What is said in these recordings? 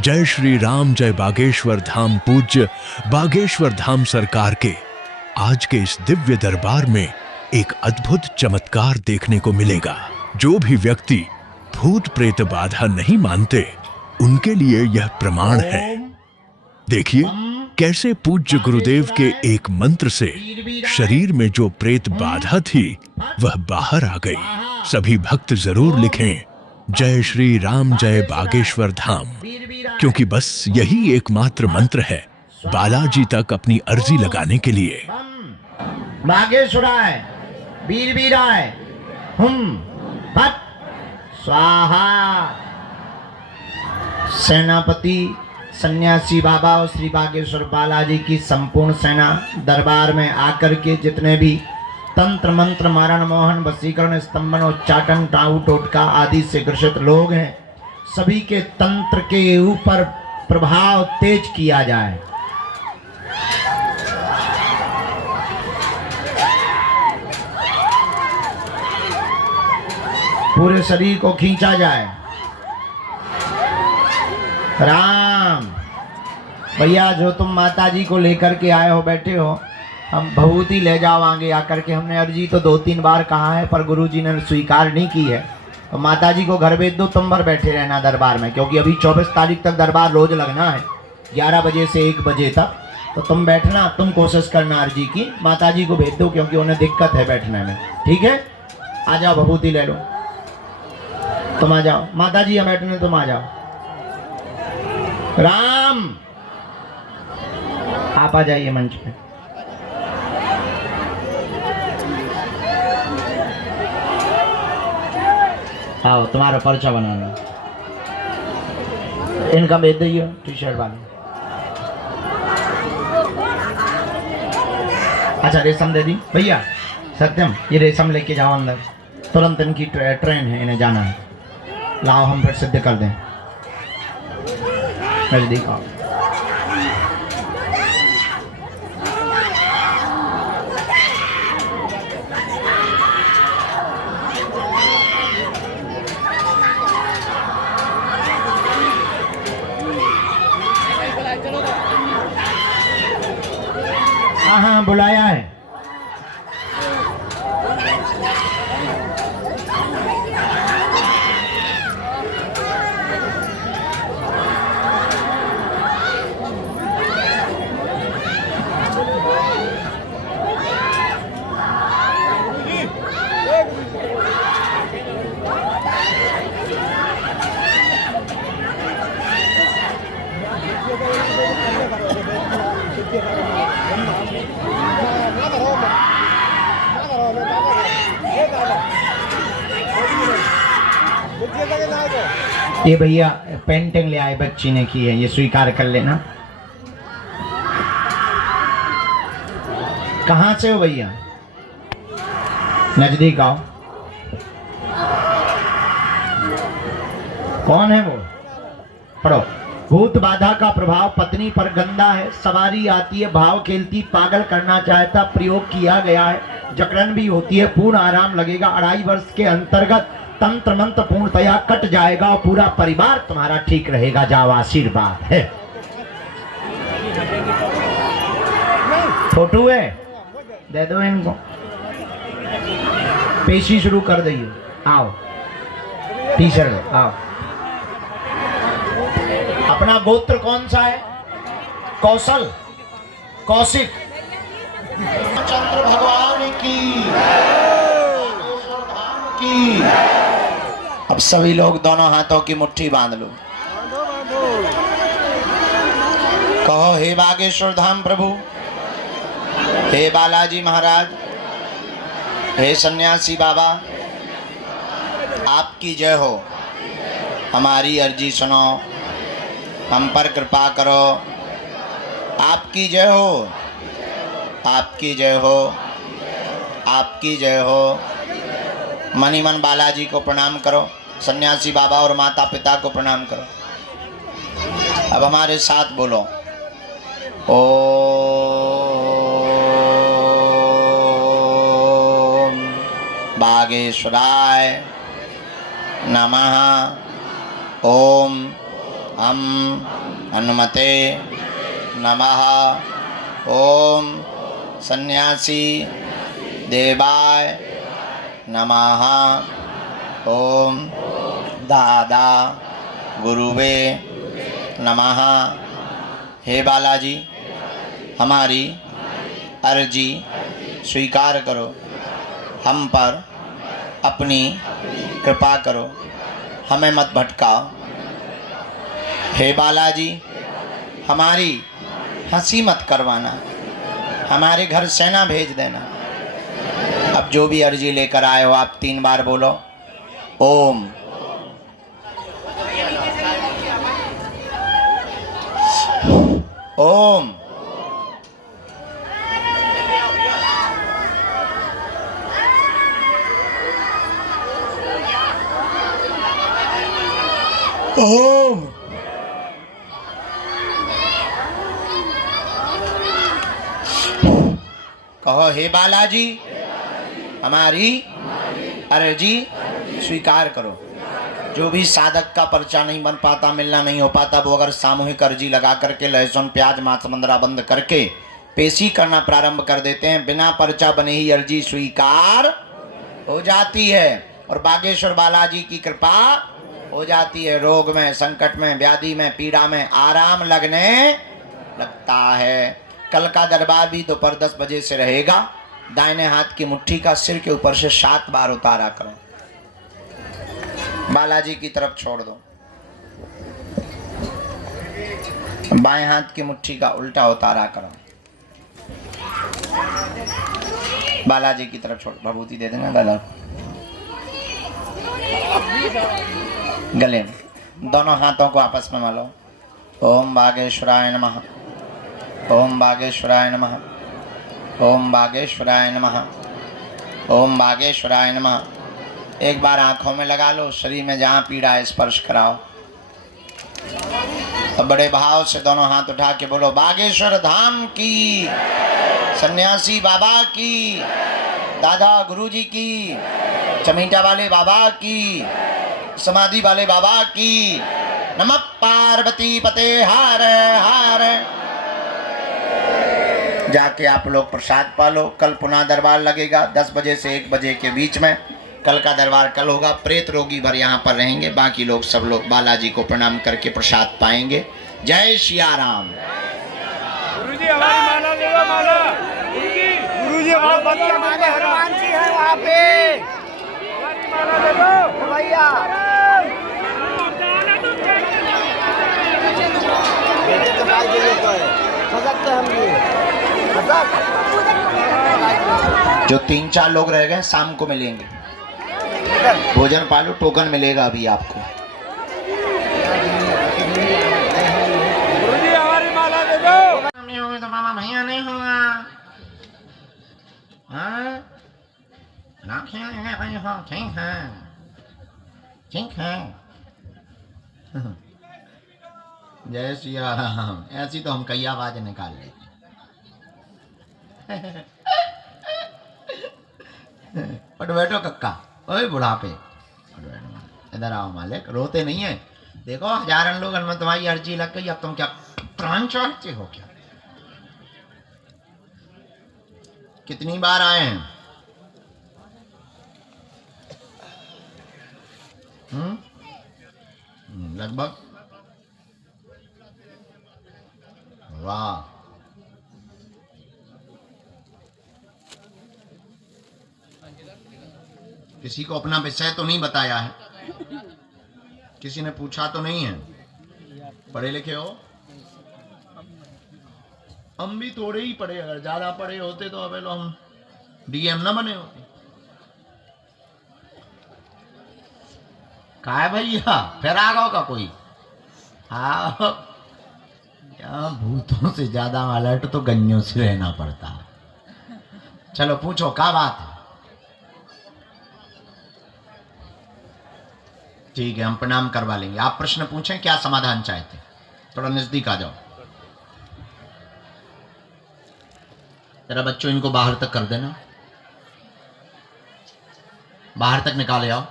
जय श्री राम, जय बागेश्वर धाम। पूज्य बागेश्वर धाम सरकार के आज के इस दिव्य दरबार में एक अद्भुत चमत्कार देखने को मिलेगा। जो भी व्यक्ति भूत प्रेत बाधा नहीं मानते, उनके लिए यह प्रमाण है। देखिए कैसे पूज्य गुरुदेव के एक मंत्र से शरीर में जो प्रेत बाधा थी वह बाहर आ गई। सभी भक्त जरूर लिखें जय श्री राम, जय बागेश्वर धाम, क्योंकि बस यही एकमात्र मंत्र है बालाजी तक अपनी अर्जी लगाने के लिए। बागेश्वराय वीर वीराय फट स्वाहा। सेनापति सन्यासी बाबा और श्री बागेश्वर बालाजी की संपूर्ण सेना दरबार में आकर के जितने भी तंत्र मंत्र मारण मोहन वशीकरण स्तंभन उच्चाटन टाऊ टोटका आदि से ग्रसित लोग हैं, सभी के तंत्र के ऊपर प्रभाव तेज किया जाए। पूरे शरीर को खींचा जाए। राम भैया, जो तुम माताजी को लेकर के आए हो, बैठे हो, हम भभूति ले जाओ आगे आकर के। हमने अर्जी तो 2-3 बार कहा है पर गुरुजी ने स्वीकार नहीं की है। तो माताजी को घर भेज दो, तुम भर बैठे रहना दरबार में, क्योंकि अभी 24 तारीख तक दरबार रोज लगना है 11 बजे से 1 बजे तक। तो तुम बैठना, तुम कोशिश करना अर्जी की। माताजी को भेज दो क्योंकि उन्हें दिक्कत है बैठने में। ठीक है, आ जाओ, भभूति ले लो, तुम आ जाओ। माताजी यहाँ बैठने, तुम आ जाओ। राम आप आ जाइए मंच पे। आओ, तुम्हारा पर्चा बनाना। इनका भेज दिए टी शर्ट वाले। अच्छा, रेशम दे दी भैया। सत्यम, ये रेशम लेके जाओ अंदर, तुरंत इनकी ट्रेन है, इन्हें जाना है। लाओ, हम फिर सिद्ध कर दें। नजदीक आओ। हाँ, बुलाया है। ये भैया पेंटिंग ले आए, बच्ची ने की है, ये स्वीकार कर लेना। कहाँ से हो भैया? नजदीक आओ। कौन है वो? पढ़ो। भूत बाधा का प्रभाव पत्नी पर गंदा है, सवारी आती है, भाव खेलती, पागल करना चाहता, प्रयोग किया गया है, जकड़न भी होती है, पूर्ण आराम लगेगा। 2.5 वर्ष के अंतर्गत तंत्र मंत्र पूर्णतया कट जाएगा और पूरा परिवार तुम्हारा ठीक रहेगा। जाओ, आशीर्वाद है। फोटो है, दे दो इनको। पेशी शुरू कर दीजिए। आओ, टी शर्ट आओ। अपना गोत्र कौन सा है? कौशल, कौशिक। चंद्र भगवान की अब सभी लोग दोनों हाथों की मुट्ठी बांध लो। कहो, हे बागेश्वर धाम प्रभु, हे बालाजी महाराज, हे सन्यासी बाबा, आपकी जय हो। हमारी अर्जी सुनो, हम पर कृपा करो। आपकी जय हो, आपकी जय हो, आपकी जय हो। मनी मन बालाजी को प्रणाम करो, सन्यासी बाबा और माता पिता को प्रणाम करो। अब हमारे साथ बोलो, ओम बागेश्वराय नमः। ओम हम हनुमते नमः। ओम सन्यासी देवाय नमः। ओम दादा गुरुवे नमः। हे बालाजी, हमारी अर्जी स्वीकार करो, हम पर अपनी कृपा करो, हमें मत भटकाओ। हे बालाजी, हमारी हंसी मत करवाना, हमारे घर सेना भेज देना। अब जो भी अर्जी लेकर आए हो आप 3 बार बोलो ओम। ओम। ओम। कहो हे बालाजी, हमारी अर्जी स्वीकार करो। जो भी साधक का पर्चा नहीं बन पाता, मिलना नहीं हो पाता, वो अगर सामूहिक अर्जी लगा करके लहसुन प्याज मांस मंदरा बंद करके पेशी करना प्रारंभ कर देते हैं, बिना पर्चा बने ही अर्जी स्वीकार हो जाती है और बागेश्वर बालाजी की कृपा हो जाती है। रोग में, संकट में, व्याधि में, पीड़ा में आराम लगने लगता है। कल का दरबार भी दोपहर 10 बजे से रहेगा। दाहिने हाथ की मुट्ठी का सिर के ऊपर से 7 बार उतारा करो, बालाजी की तरफ छोड़ दो। बाएं हाथ की मुट्ठी का उल्टा उतारा करो, बालाजी की तरफ छोड़। भभूति दे देना गले में। दोनों हाथों को आपस में मलो। ओम बागेश्वराय नमः। ओम बागेश्वराय नमः। ओम बागेश्वराय नमः। ओम बागेश्वराय नमः। एक बार आंखों में लगा लो, शरीर में जहाँ पीड़ा है स्पर्श कराओ। तो बड़े भाव से दोनों हाथ उठा के बोलो बागेश्वर धाम की, सन्यासी बाबा की, दादा गुरुजी की, चमीटा वाले बाबा की, समाधि वाले बाबा की। नमः पार्वती पते हार हार। जाके आप लोग प्रसाद पालो। कल पुनः दरबार लगेगा 10 बजे से 1 बजे के बीच में। कल का दरबार कल होगा। प्रेत रोगी भर यहाँ पर रहेंगे, बाकी लोग सब लोग बालाजी को प्रणाम करके प्रसाद पाएंगे। जय सिया राम। गुरुजी हमारी माला ले लो, माला। गुरुजी हमारा बच्चा मांगे, हनुमान जी है वहाँ पे। हमारी माला ले लो भैया। जो 3-4 लोग रह गए शाम को मिलेंगे। भोजन पालो, टोकन मिलेगा अभी आपको। गुरुजी हमारी माला दे दो। नहीं होगा तो मामा भैया नहीं होगा। हाँ ना खेलेंगे भाई। हाँ ठीक है, ठीक है। जय सिया राम। ऐसी तो हम कई आवाज निकाल लेते। पट बैठो कक्का, ओए बुढ़ापे, इधर आओ मालिक। रोते नहीं है। देखो हजारन लोग में तुम्हारी अर्जी लग गई, अब तुम क्या प्राण चाहते हो क्या? कितनी बार आए हैं? लगभग। वाह, किसी को अपना विषय तो नहीं बताया है, किसी ने पूछा तो नहीं है। पढ़े लिखे हो? हम भी थोड़े ही पढ़े, अगर ज्यादा पढ़े होते तो अबे लो हम डीएम ना बने होते। का है भैया, फिर आ गओ का कोई? हाँ, यहाँ भूतों से ज्यादा अलर्ट तो गन्यों से रहना पड़ता है। चलो पूछो, क्या बात है? ठीक है, हम प्रणाम करवा लेंगे। आप प्रश्न पूछें, क्या समाधान चाहते? थोड़ा नजदीक आ जाओ जरा। बच्चों इनको बाहर तक कर देना, बाहर तक निकाले आओ।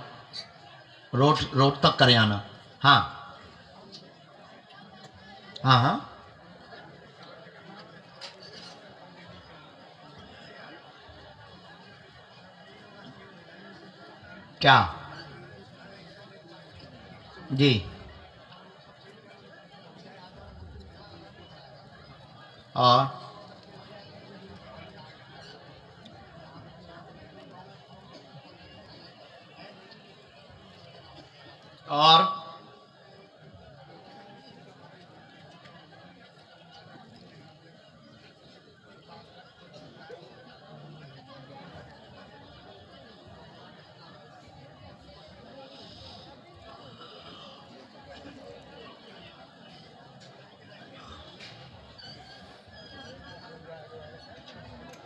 रोड तक करे आना। हाँ हाँ हाँ, क्या जी, और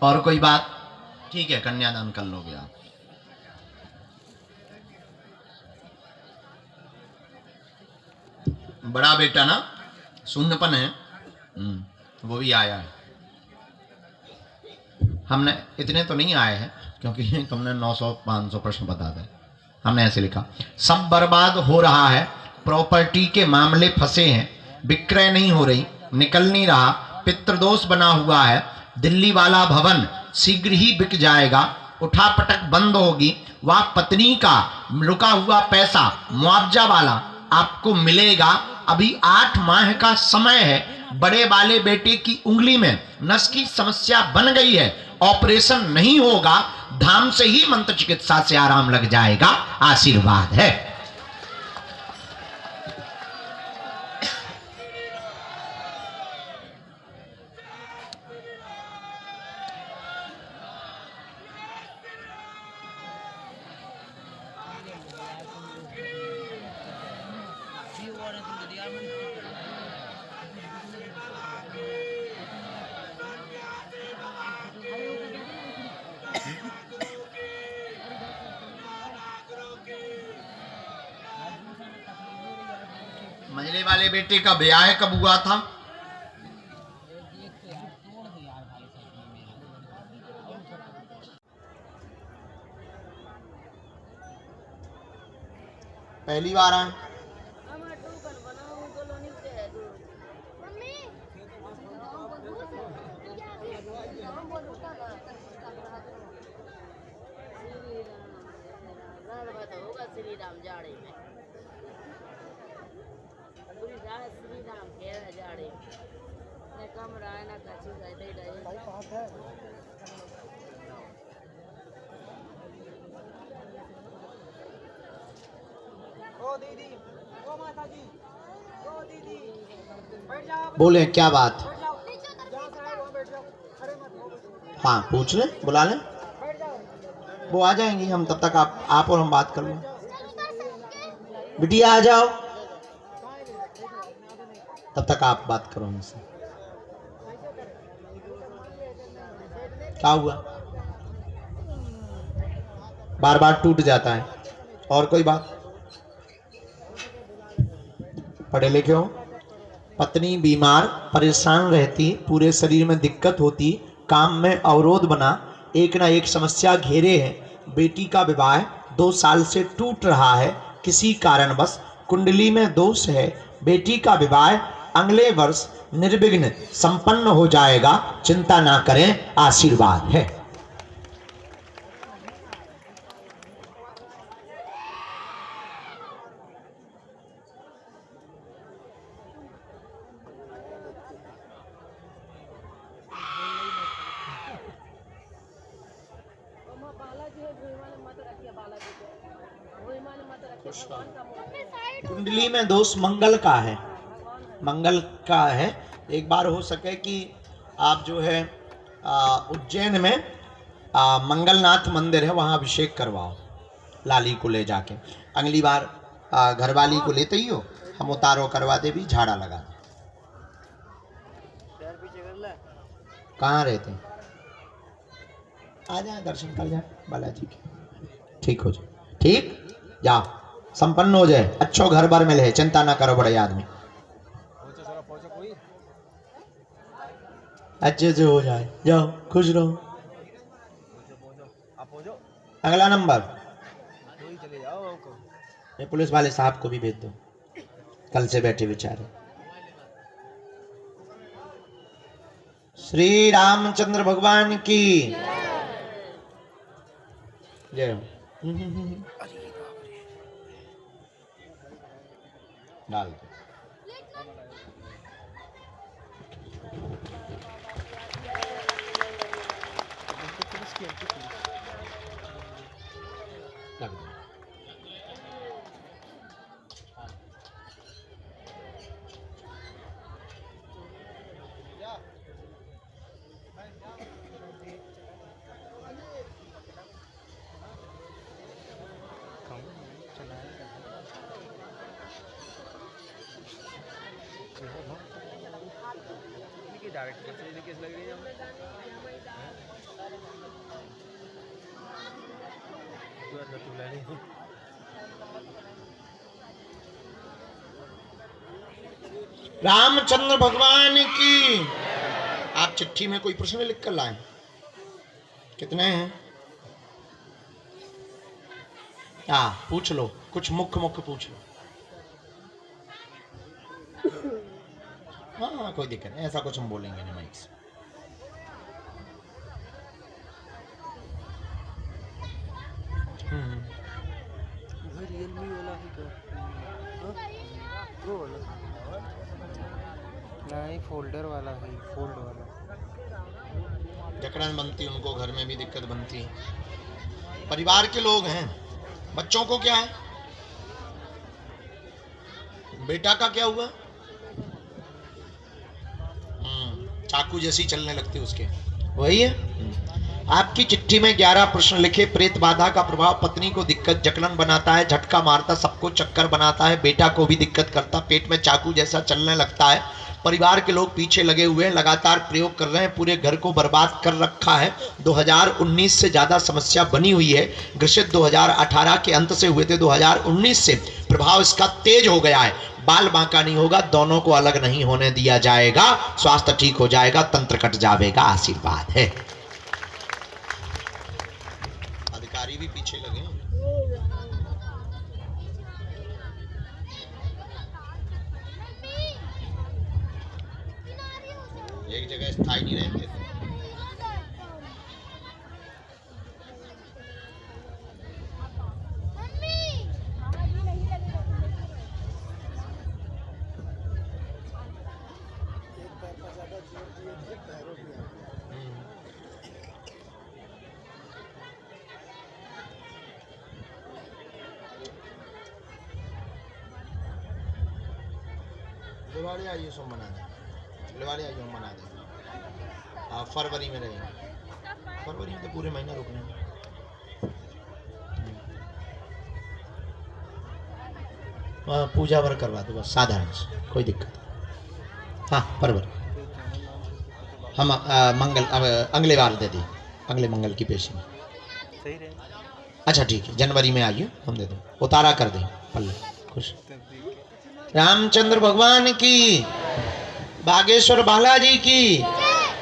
और कोई बात? ठीक है, कन्यादान कर लोगे आप। बड़ा बेटा ना शून्यपन है, वो भी आया है। हमने इतने तो नहीं आए हैं क्योंकि तुमने 900-500 प्रश्न बता दे। हमने ऐसे लिखा, सब बर्बाद हो रहा है, प्रॉपर्टी के मामले फंसे हैं, विक्रय नहीं हो रही, निकल नहीं रहा, पितृदोष बना हुआ है, दिल्ली वाला भवन शीघ्र ही बिक जाएगा, उठापटक बंद होगी, वह पत्नी का रुका हुआ पैसा मुआवजा वाला आपको मिलेगा। अभी 8 माह का समय है, बड़े वाले बेटे की उंगली में नस की समस्या बन गई है, ऑपरेशन नहीं होगा, धाम से ही मंत्र चिकित्सा से आराम लग जाएगा, आशीर्वाद है। मंझले वाले बेटे का ब्याह कब हुआ था? पहली बार आए? श्री राम जाड़े में पूरी रात श्री राम कह रहा जाड़े ने कम रहा है ना कच्ची गए दे रहे। ओ दीदी, ओ माता जी, ओ दीदी, बैठ जाओ। बोले क्या बात? बैठ जाओ, जहाँ से आए वहाँ बैठ जाओ। अरे मत हो, हाँ पूछ ले, बुला ले, बैठ जाओ। वो आ जाएंगी, हम तब तक आप और हम बात कर लें। बिटिया आ जाओ, तब तक आप बात करो उनसे। क्या हुआ? बार बार टूट जाता है। और कोई बात? पढ़े लिखे हो? पत्नी बीमार परेशान रहती, पूरे शरीर में दिक्कत होती, काम में अवरोध बना, एक ना एक समस्या घेरे है, बेटी का विवाह 2 साल से टूट रहा है, किसी कारणवश कुंडली में दोष है, बेटी का विवाह अगले वर्ष निर्विघ्न संपन्न हो जाएगा, चिंता ना करें, आशीर्वाद है। कुंडली में दोष मंगल का है, मंगल का है। एक बार हो सके कि आप जो है उज्जैन में मंगलनाथ मंदिर है, वहाँ अभिषेक करवाओ लाली को ले जाके। अगली बार घरवाली को लेते ही हो, हम उतारो करवा दे, भी झाड़ा लगा दे। कहाँ रहते? आ जाए, दर्शन कर जाए बालाजी के, ठीक हो जाए, ठीक जाओ, संपन्न हो जाए, अच्छो घर बार मिले, चिंता ना करो बड़े आदमी, अच्छे से हो जाए, जाओ खुश रहो। अगला नंबर, ये पुलिस वाले साहब को भी भेज दो, कल से बैठे बेचारे। श्री रामचंद्र भगवान की जय हो। डाल दो। लग दो। रामचंद्र भगवान की। आप चिट्ठी में कोई प्रश्न लिख कर लाए? कितने हैं? पूछ लो, कुछ मुख्य पूछ लो। हाँ कोई दिक्कत नहीं, ऐसा कुछ हम बोलेंगे नहीं माइक से। रियलमी वाला ही तो प्रो वाला नहीं, फोल्डर वाला है, फोल्ड वाला। जकड़न बनती उनको घर में भी दिक्कत बनती है। परिवार के लोग हैं, बच्चों को क्या है? बेटा का क्या हुआ? चाकू जैसी चलने लगती उसके, वही है। आपकी चिट्ठी में 11 प्रश्न लिखे। प्रेत बाधा का प्रभाव पत्नी को दिक्कत, जकड़न बनाता है, झटका मारता, सबको चक्कर बनाता है, बेटा को भी दिक्कत करता, पेट में चाकू जैसा चलने लगता है। परिवार के लोग पीछे लगे हुए हैं, लगातार प्रयोग कर रहे हैं, पूरे घर को बर्बाद कर रखा है। 2019 से ज्यादा समस्या बनी हुई है। ग्रसित 2018 के अंत से हुए थे, 2019 से प्रभाव इसका तेज हो गया है। बाल बांका नहीं होगा, दोनों को अलग नहीं होने दिया जाएगा, स्वास्थ्य ठीक हो जाएगा, तंत्र कट जाएगा, आशीर्वाद है। अधिकारी भी पीछे लगे। एक जगह स्थायी नहीं रहते। दिवाली आइए सो मना दें, दिवाली आइए मना दें। फरवरी में रहेगा, फरवरी में तो पूरे महीना रुकने हैं। पूजा भर करवा दो बस, साधारण से, कोई दिक्कत नहीं। हाँ फरवरी हम मंगल अगले बार दे दें, अगले मंगल की पेशी में। सही रहे। अच्छा ठीक है, जनवरी में आइए, हम दे दें, उतारा कर दें पल्ले। खुश। रामचंद्र भगवान की, बागेश्वर बालाजी की,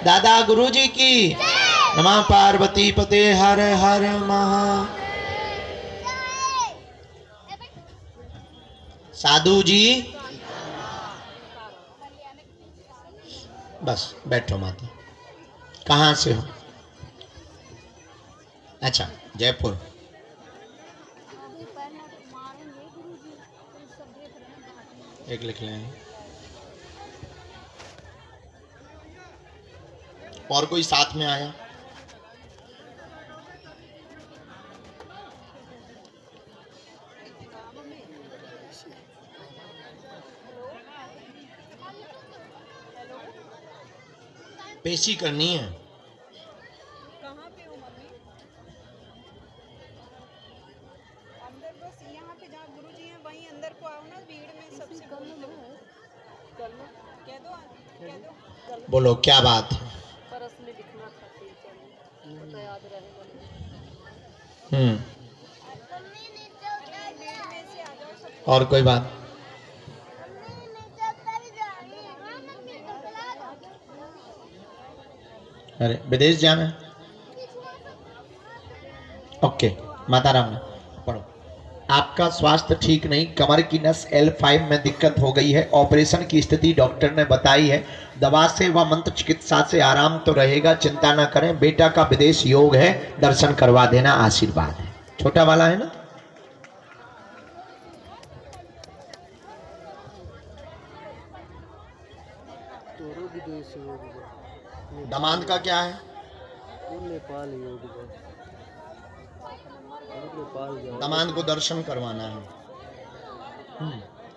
दादा गुरुजी की। नमः पार्वती पते हर हर महा। साधु जी बस बैठो माता। कहाँ से हो? अच्छा जयपुर। एक लिख लें। और कोई साथ में आया? पेशी करनी है। कहाँ पे हो मम्मी? अंदर बस यहाँ पे जहाँ गुरुजी हैं वहीं अंदर को आओ ना, भीड़ में सबसे बोल दो। कह दो, कह दो। बोलो क्या बात है? परस में लिखना था, तो याद रहे। भीड़ में से आ जाओ सब। और कोई बात? अरे विदेश जाना है? ओके माता राम पढ़ो। आपका स्वास्थ्य ठीक नहीं, कमर की नस L5 में दिक्कत हो गई है, ऑपरेशन की स्थिति डॉक्टर ने बताई है, दवा से व मंत्र चिकित्सा से आराम तो रहेगा, चिंता ना करें। बेटा का विदेश योग है, दर्शन करवा देना, आशीर्वाद है। छोटा वाला है ना, तोरो विदेश योग है। दामाद का क्या है? वो नेपाल योग है। नेपाल जाओ। दामाद को दर्शन करवाना है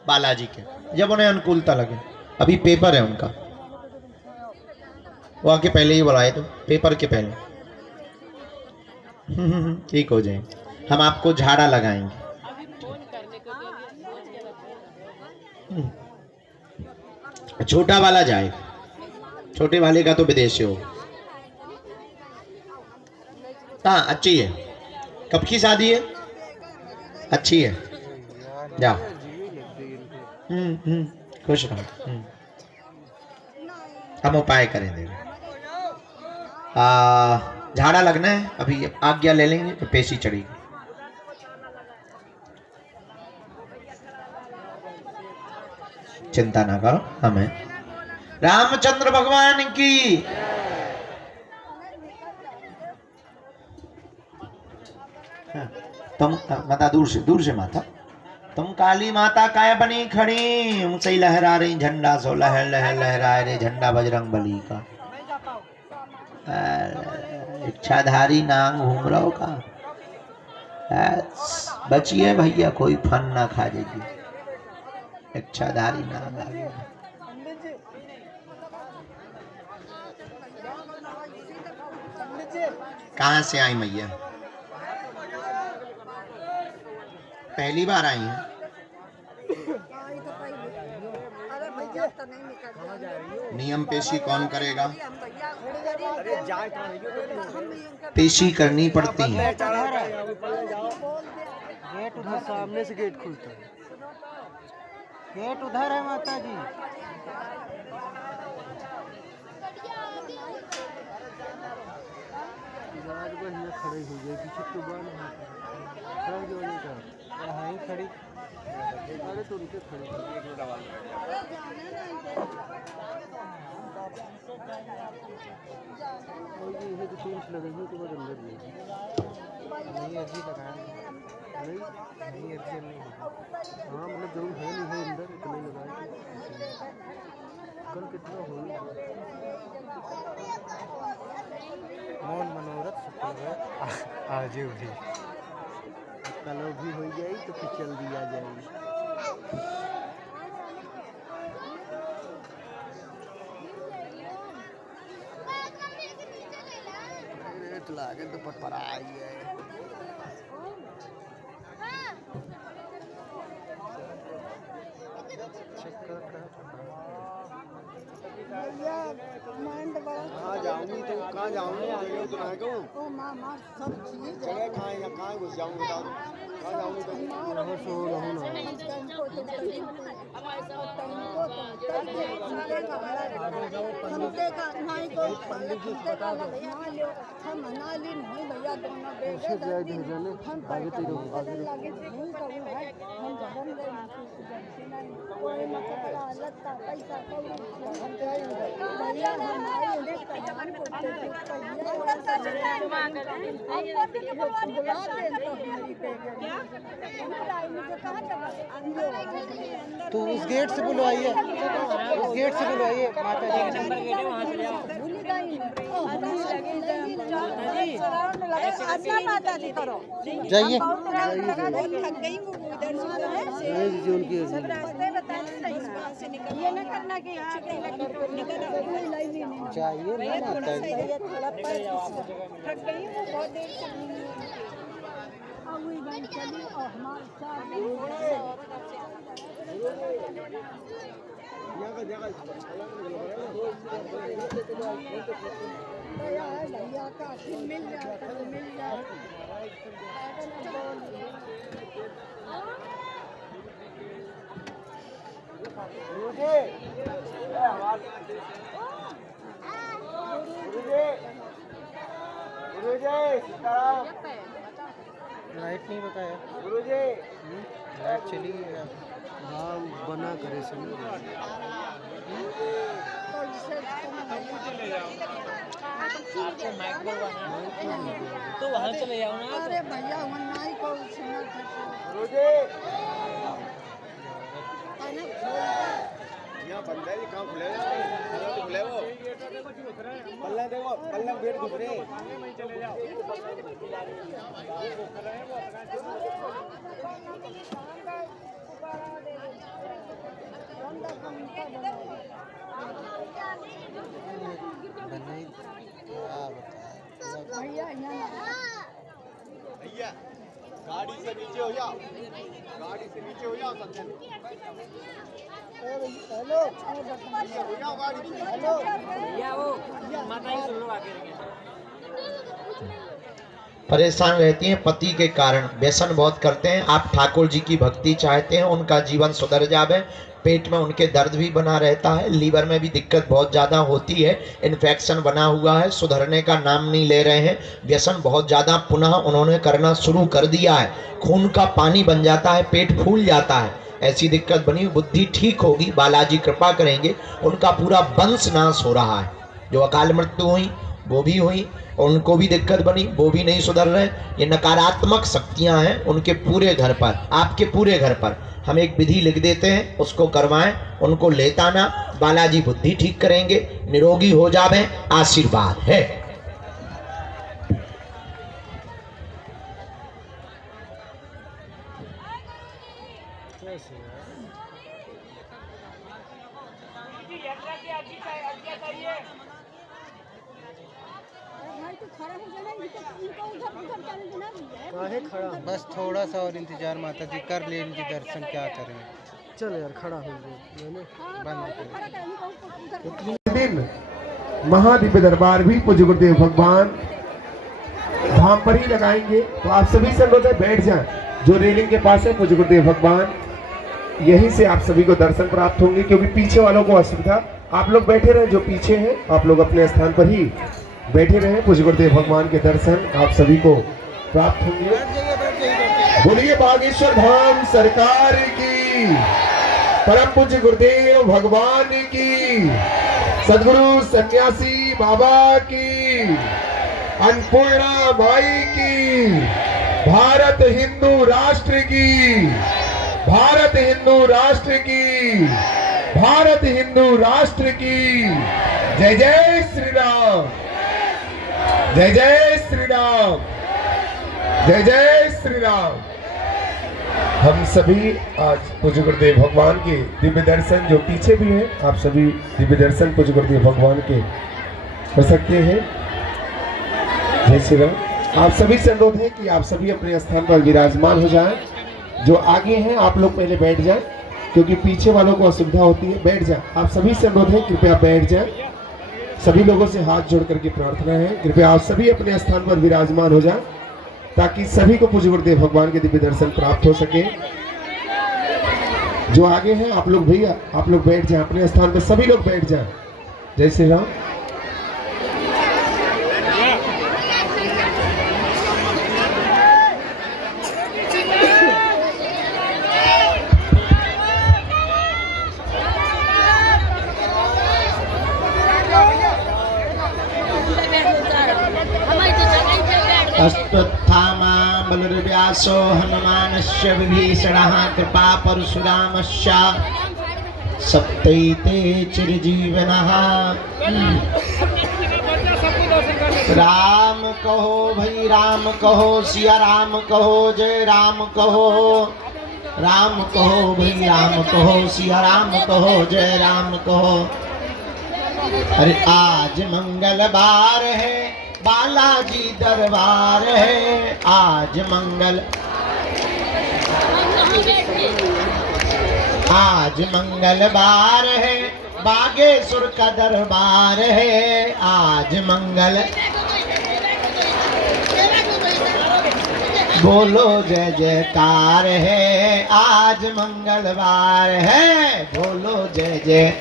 बालाजी के, जब उन्हें अनुकूलता लगे। अभी पेपर है उनका, वो आके पहले ही बुलाए, तो पेपर के पहले ठीक हो जाए। हम आपको झाड़ा लगाएंगे। छोटा वाला जाए, छोटे वाले का तो विदेश हो। हाँ अच्छी है। कब की शादी है? अच्छी है, जाओ। खुश रहो। हम उपाय करें देंगे। झाड़ा लगना है, अभी आज्ञा ले लेंगे तो पेशी चढ़ेगी। चिंता ना करो, हमें रामचंद्र भगवान की। तुम माता दूर से माता, तुम काली माता काय बनी खड़ी, ऊंचे ही लहरा रही झंडा, सो लहर लहर लहराए रे झंडा बजरंग बली का। इच्छाधारी नांग घूम रहो का। बचिए भैया, कोई फन ना खा जाएगी। इच्छाधारी नांग आ गया। कहाँ से आई मैया? पहली बार आई हैं? नियम पेशी कौन करेगा? पेशी करनी पड़ती है। गेट उधर सामने से गेट खुलता है। गेट उधर है माता जी। खड़े हो गए पीछे तो बाल यहाँ ही खड़ी। अरे तो रुके खड़ी। ये तो पेंट लगेगी तो बाद अंदर नहीं अर्जी लगाए नहीं अर्जी नहीं। हाँ मतलब जरूर है नहीं है अंदर इतना ही लगाए। कल कितना हो मौन मनोरथ सफल है आज भी। कल भी हो जाए तो फिर चल दिया जाएगी। रेट लागे तो पटपरा आई है। कहाँ जाऊँगी तो कहाँ जाऊँगी तो कहाँ कहूँ जगह कहाँ या कहाँ घुस जाऊँगी बता दो। कहाँ जाऊँगी तो सो रहूँ ना। तो उस गेट से बुलवाइए, उस गेट से बुलवाइए माता जी के नंबर गेट है वहाँ से जाइए। लाइट नहीं बताया गुरुजी लाइट चली गई हाँ बना करे से तो वहाँ चले जाओ ना। अरे भैया वन्नाई को सुना गुरुजी यहाँ बंदा है कहाँ खुले वो पल्ला देखो पल्ला बेट घुस रहे चले जाओ बनाई क्या भैया भैया गाड़ी से नीचे हो जाओ गाड़ी से नीचे हो जाओ समझे हेलो हो जाओ गाड़ी से हेलो भैया वो माता ही सुन लो आगे परेशान रहती हैं पति के कारण, व्यसन बहुत करते हैं। आप ठाकुर जी की भक्ति चाहते हैं, उनका जीवन सुधर जावे, पेट में उनके दर्द भी बना रहता है, लीवर में भी दिक्कत बहुत ज़्यादा होती है, इन्फेक्शन बना हुआ है, सुधरने का नाम नहीं ले रहे हैं, व्यसन बहुत ज़्यादा पुनः उन्होंने करना शुरू कर दिया है, खून का पानी बन जाता है, पेट फूल जाता है, ऐसी दिक्कत बनी। बुद्धि ठीक होगी, बालाजी कृपा करेंगे, उनका पूरा वंश नाश हो रहा है। जो अकाल मृत्यु हुई वो भी हुई, उनको भी दिक्कत बनी, वो भी नहीं सुधर रहे। ये नकारात्मक शक्तियां हैं उनके पूरे घर पर, आपके पूरे घर पर। हम एक विधि लिख देते हैं, उसको करवाएं, उनको लेता ना, बालाजी बुद्धि ठीक करेंगे, निरोगी हो जावे, आशीर्वाद है। भाई तो खड़ा हो जाना, इनको उधर उधर जाने देना भैया। काहे खड़ा बस थोड़ा सा और इंतजार माता जी कर ले इनके दर्शन क्या करें चल यार खड़ा हो गए मैंने बंद कर खड़ा कर इनको उधर दिन महादिव्य दरबार भी पूज्य गुरुदेव भगवान धाम पर ही लगाएंगे। तो आप सभी से अनुरोध है बैठ जाएं, जो रेलिंग के पास है पूज्य गुरुदेव भगवान, यहीं से आप सभी को दर्शन प्राप्त होंगे, क्योंकि पीछे वालों को असुविधा। आप लोग बैठे रहे, जो पीछे हैं आप लोग अपने स्थान पर ही बैठे रहे, पूज्य गुरुदेव भगवान के दर्शन आप सभी को प्राप्त होंगे। बोलिए बागेश्वर धाम सरकार की, परम पूज्य गुरुदेव भगवान की, सदगुरु सन्यासी बाबा की, अन्नपूर्णा माई की, भारत हिंदू राष्ट्र की, भारत हिंदू राष्ट्र की, भारत हिंदू राष्ट्र की। जय जय श्री राम, जय जय श्री राम, जय जय श्री राम। हम सभी आज पूज्य गुरुदेव भगवान के दिव्य दर्शन, जो पीछे भी हैं, आप सभी दिव्य दर्शन पूज्य गुरुदेव भगवान के हो सकते हैं। जय श्री राम। आप सभी से अनुरोध है कि आप सभी अपने स्थान पर विराजमान हो जाएं। जो आगे हैं आप लोग पहले बैठ जाएं, क्योंकि पीछे वालों को असुविधा होती है। बैठ जाएं, आप सभी से अनुरोध है कृपया बैठ जाएं। सभी लोगों से हाथ जोड़ करके प्रार्थना है, कृपया आप सभी अपने स्थान पर विराजमान हो जाएं, ताकि सभी को पूज्य गुरुदेव भगवान के दिव्य दर्शन प्राप्त हो सके। जो आगे हैं आप लोग भैया, आप लोग बैठ जाएं अपने स्थान पर, सभी लोग बैठ जाएं। जय श्री राम। अश्वत्थामा बलर्व्यासो हनुमानस्य विभीषणः कृपा परशुरामस्य सप्तैते चिरजीवनः। राम कहो भाई राम कहो, सिया राम कहो, जय राम कहो, राम कहो भाई राम कहो, सिया राम कहो, जय राम कहो। अरे आज मंगलवार है, बालाजी दरबार है, आज मंगलवार है, बागेश्वर का दरबार है, आज बोलो जय जयकार है, आज मंगलवार है, बोलो जय जय।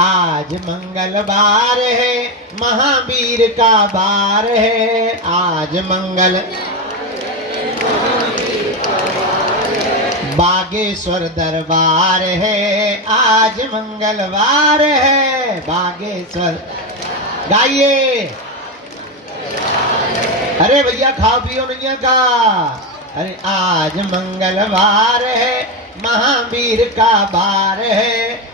आज आज मंगलवार है, महावीर का वार है। आज मंगल बागेश्वर दरबार है, आज मंगलवार है बागेश्वर। गाइए, अरे भैया खाओ पियो नहीं का। अरे आज मंगलवार है, महावीर का वार है।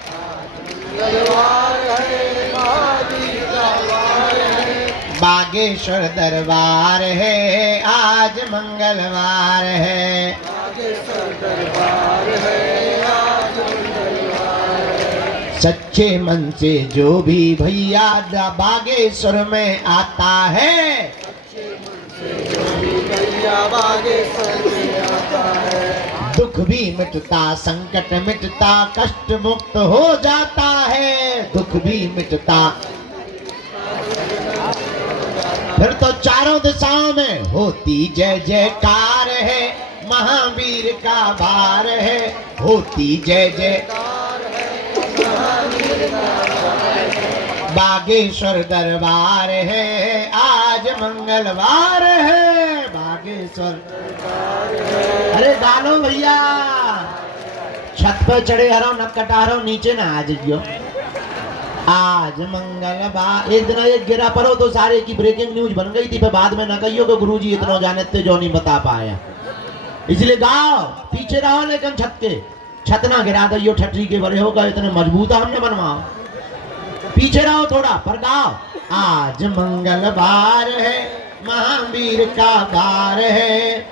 बागेश्वर दरबार है, आज मंगलवार है। सच्चे मन से जो भी भैया बागेश्वर में आता है, दुख भी मिटता, संकट मिटता, कष्ट मुक्त हो जाता है। दुख भी मिटता, फिर तो चारों दिशाओं में होती जय जयकार है। महावीर का वार है, होती जय जयकार है। बागेश्वर दरबार है, आज मंगलवार है बागेश्वर। अरे गालो भैया, छत पे चढ़े हरो न कटा रहो, नीचे ना आ जाइयो। आज मंगलवार। एक दिन एक गिरा पड़ो तो सारे की ब्रेकिंग न्यूज बन गई थी, फिर बाद में न कहियो कि गुरुजी इतना जाने थे जो नहीं बता पाया। इसलिए गाओ, पीछे रहो लेकिन छत ना गिरा दियो, ठटरी के बड़े हो गए इतने मजबूत हमने बनवाओ। पीछे रहो थोड़ा पर गाओ। आज मंगलवार है, महावीर का वार है।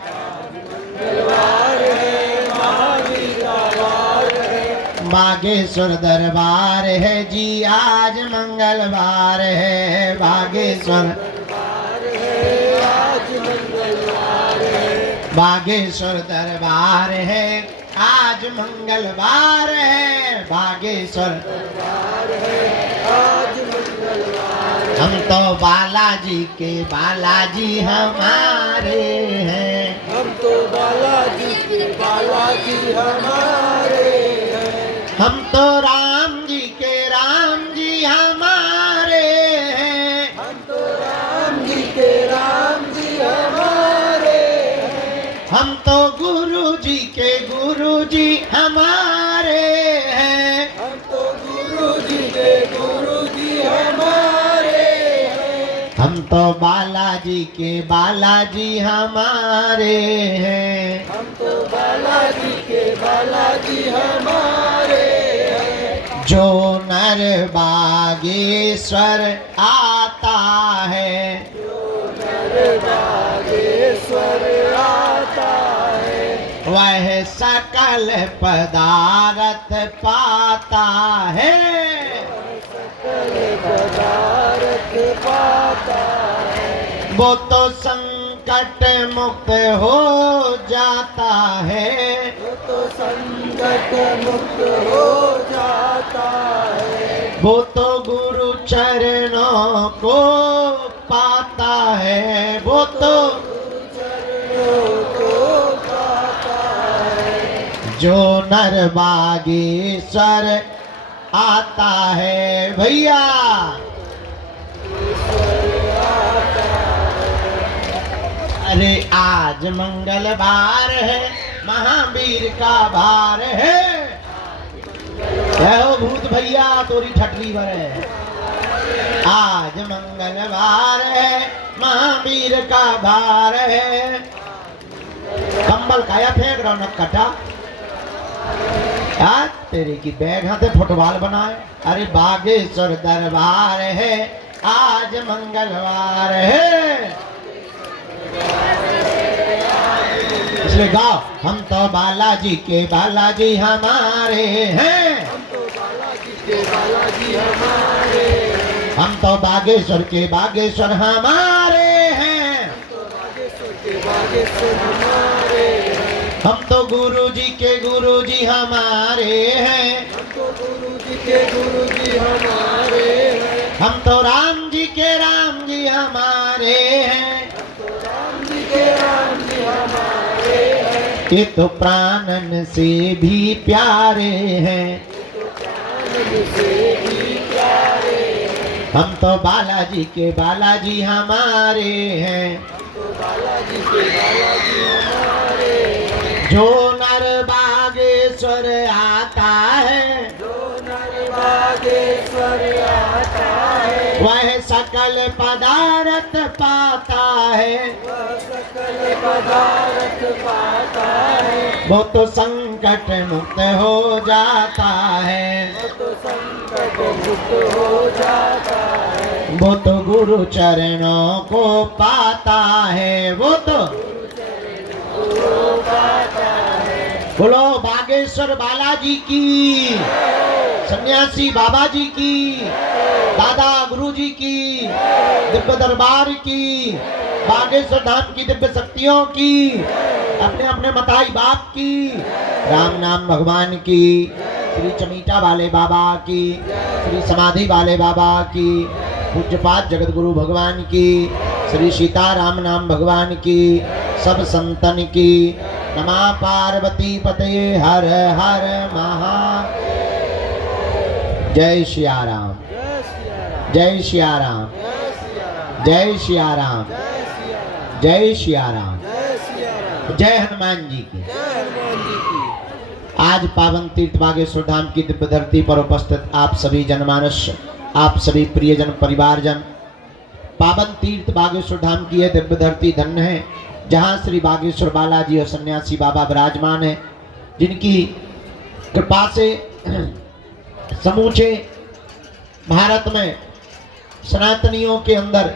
बागेश्वर दरबार है जी, आज मंगलवार है बागेश्वर। बागेश्वर दरबार है, आज मंगलवार है बागेश्वर। हम तो बालाजी के बालाजी हमारे हैं। हम तो बालाजी के बालाजी हमारे हैं। हम तो राम जी के राम जी हमारे हैं। हम तो राम जी के राम जी हमारे हैं। हम तो गुरु जी के गुरु जी हमारे हैं। हम तो गुरु जी के गुरु जी हमारे हैं। हम तो बालाजी के बालाजी हमारे हैं। हम तो बालाजी के बालाजी हमारे हैं। जो नर बागेश्वर आता है, जो नर बागेश्वर आता है, वह सकल पदार्थ पाता है। सकल पदार्थ पाता है। वो तो संकट मुक्त हो जाता है। वो तो संकट मुक्त हो जाता है। वो तो गुरु चरणों को पाता है। वो तो जो नर बागेश्वर आता है भैया। अरे आज मंगलवार है, महावीर का वार है। हो भूत भैया तोरी ठटरी भर है। आज मंगलवार है, महावीर का वार है। कंबल काया फेंक रहा न कटा यार, तेरे की बैग हाथे फुटबॉल बनाए। अरे बागेश्वर दरबार है, आज मंगलवार है। इसलिए गाओ, हम तो बालाजी के बालाजी हमारे हैं। हम तो बालाजी के बालाजी हमारे हैं। हम तो बागेश्वर के बागेश्वर हमारे हैं। हम तो बागेश्वर के बागेश्वर हमारे हैं। हम तो गुरु जी के गुरु जी हमारे हैं। हम तो गुरु जी के गुरु जी हमारे हैं। हम तो राम जी के राम जी हमारे हैं। हम तो राम जी के राम जी हमारे हैं। ये तो प्राणन से भी प्यारे हैं। ये तो प्राणन से भी प्यारे हम तो बालाजी के बालाजी हमारे हैं, जो नर बागेश्वर आता है, वह सकल पदार्थ पाता है, वो तो संकट मुक्त हो जाता है, वो तो गुरु चरणों को पाता है, वो तो बोलो बागेश्वर बालाजी की, सन्यासी बाबा जी की, दादा गुरु जी की, दिव्य दरबार की, बागेश्वर धाम की दिव्य शक्तियों की, अपने अपने मताई बाप की, राम नाम भगवान की, श्री चमीटा वाले बाबा की, श्री समाधि वाले बाबा की, पूज्यपाद जगत गुरु भगवान की, श्री सीताराम नाम भगवान की, सब संतन की। नमः पार्वती पते हर हर महा। जय सिया राम, जय सिया राम, जय सिया राम, जय सिया राम, जय हनुमान जी की। आज पावन तीर्थ बागेश्वर धाम की दिव्य धरती पर उपस्थित आप सभी जनमानस, आप सभी प्रियजन परिवारजन, पावन तीर्थ बागेश्वर धाम की यह दिव्य धरती धन्य है, जहाँ श्री बागेश्वर बालाजी और सन्यासी बाबा विराजमान है, जिनकी कृपा से समूचे भारत में सनातनियों के अंदर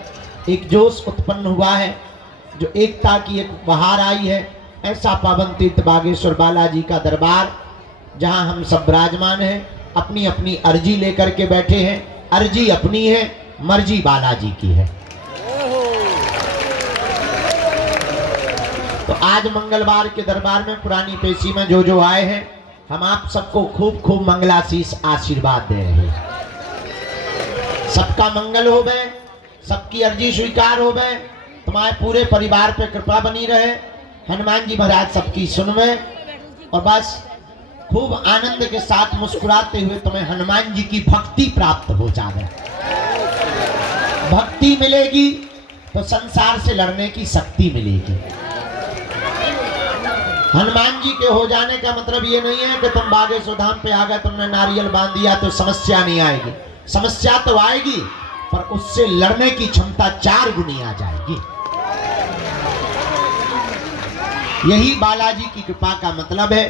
एक जोश उत्पन्न हुआ है, जो एकता की एक बहार आई है। ऐसा पावन तीर्थ बागेश्वर बालाजी का दरबार, जहां हम सब विराजमान हैं, अपनी अपनी अर्जी लेकर के बैठे हैं। अर्जी अपनी है, मर्जी बालाजी की है। तो आज मंगलवार के दरबार में पुरानी पेशी में जो जो आए हैं, हम आप सबको खूब खूब मंगलाशीष आशीर्वाद दे रहे हैं। सबका मंगल हो गए, सबकी अर्जी स्वीकार हो गए, तुम्हारे पूरे परिवार पे कृपा बनी रहे, हनुमान जी महाराज सबकी सुनवे, और बस खूब आनंद के साथ मुस्कुराते हुए तुम्हें हनुमान जी की भक्ति प्राप्त हो जाए। भक्ति मिलेगी तो संसार से लड़ने की शक्ति मिलेगी। हनुमान जी के हो जाने का मतलब ये नहीं है कि तुम बागेश्वर धाम पे आ गए, तुमने नारियल बांध दिया तो समस्या नहीं आएगी। समस्या तो आएगी, पर उससे लड़ने की क्षमता 4 गुनी आ जाएगी। यही बालाजी की कृपा का मतलब है,